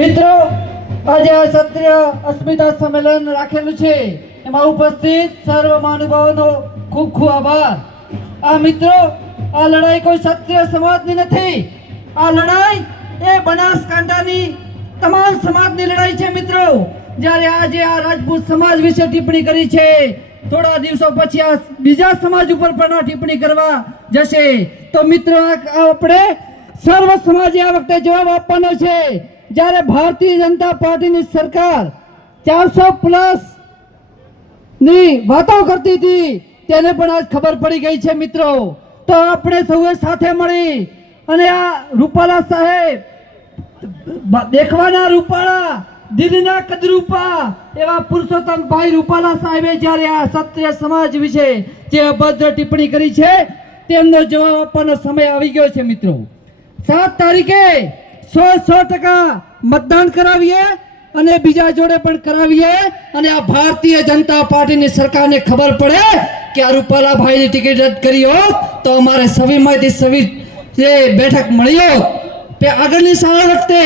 મિત્રો, આજે આ સત્ય અસ્મિતા સંમેલન રાખેલું છે. એમાં ઉપસ્થિત સર્વ મહાનુભાવોનો ખૂબ ખૂબ આભાર. આ મિત્રો, આ લડાઈ કોઈ સત્ય સમાજની નથી. આ લડાઈ એ બનાસકાંઠાની તમામ સમાજની લડાઈ છે મિત્રો. જ્યારે આજે આ રાજપૂત સમાજ વિશે ટિપ્પણી કરી છે, થોડા દિવસો પછી આ બીજા સમાજ ઉપર પણ ટિપ્પણી કરવા જશે. તો મિત્રો આપણે સર્વ સમાજે આ વખતે જવાબ આપવાનો છે. જ્યારે ભારતીય જનતા પાર્ટીની સરકાર ચારસો પ્લસની વાતો કરતી હતી, તેને પણ આજ ખબર પડી ગઈ છે મિત્રો. તો આપણે સૌએ સાથે મળી અને આ રૂપાલા સાહેબ દેખવાના રૂપાળા દિલના કદરૂપા એવા પુરુષોત્તમ ભાઈ રૂપાલા સાહેબે જ્યારે આ સત્ય સમાજ વિશે જે અભદ્ર ટિપ્પણી કરી છે, તેમનો જવાબ આપવાનો સમય આવી ગયો છે મિત્રો. સાત તારીખે સો સો ટકા મતદાન કરાવીએ અને બીજા જોડે પણ કરાવીએ. અને આ ભારતીય જનતા પાર્ટીની સરકારને ખબર પડે કે આ રૂપાલાભાઈની ટિકિટ રદ કરી હોત તો અમારે સવીમાંથી સવી જે બેઠક મળી હોત. તે આગળની સારા વખતે